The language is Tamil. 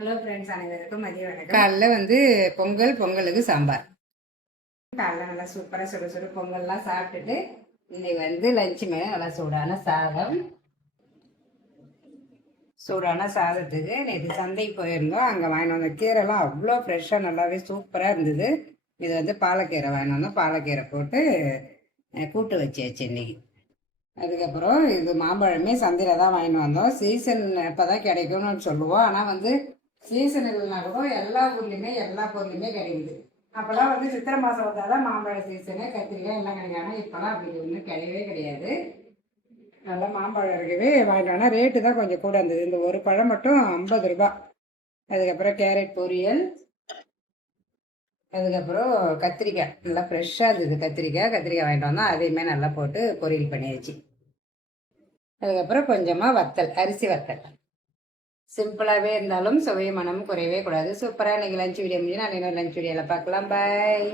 ஹலோ ஃப்ரெண்ட்ஸ், அனைவருக்கும் மதிய வணக்கம். காலைல வந்து பொங்கலுக்கு சாம்பார். காலைல நல்லா சூப்பராக சுட பொங்கல்லாம் சாப்பிட்டுட்டு இன்னைக்கு வந்து லஞ்சு மேலே நல்லா சூடான சாதத்துக்கு நேற்று சந்தைக்கு போயிருந்தோம். அங்கே வாங்கிட்டு வந்த கீரைலாம் அவ்வளோ ஃப்ரெஷ்ஷாக நல்லாவே சூப்பராக இருந்தது. இது வந்து பாலக்கீரை வாங்கிட்டு வந்தோம். பாலக்கீரை போட்டு கூட்டு வச்சாச்சு இன்னைக்கு. அதுக்கப்புறம் இது மாம்பழமே சந்தையில் தான் வாங்கிட்டு வந்தோம். சீசன் இப்போ தான் கிடைக்கும்னு சொல்லுவோம். ஆனால் வந்து சீசன் இல்லைனா கூட எல்லா ஊர்லேயுமே எல்லா பொருளுமே கிடைக்குது. அப்போல்லாம் வந்து சித்திரை மாதம் வந்தால் தான் மாம்பழ சீசனு, கத்திரிக்காய் எல்லாம் கிடைக்கும். ஆனால் இப்போலாம் அப்படி ஒன்றும் கிடையவே கிடையாது. நல்லா மாம்பழம் இருக்கவே வாங்கிட்டோம்னா ரேட்டு தான் கொஞ்சம் கூட இருந்தது. இந்த ஒரு பழம் மட்டும் 50 ரூபா. அதுக்கப்புறம் கேரட் பொரியல், அதுக்கப்புறம் கத்திரிக்காய் நல்லா ஃப்ரெஷ்ஷாக இருந்தது. கத்திரிக்காய் வாங்கிட்டு வந்தோம். அதையுமே நல்லா போட்டு பொரியல் பண்ணியாச்சு. அதுக்கப்புறம் கொஞ்சமாக வத்தல், அரிசி வத்தல். சிம்பிளாகவே இருந்தாலும் சுவை மனம் குறையவே கூடாது. சூப்பராக இன்றைக்கி லஞ்ச் வீடியோ முடிஞ்சு நான் இன்னொரு லஞ்ச் வீடியோவில் பார்க்கலாம். பாய்.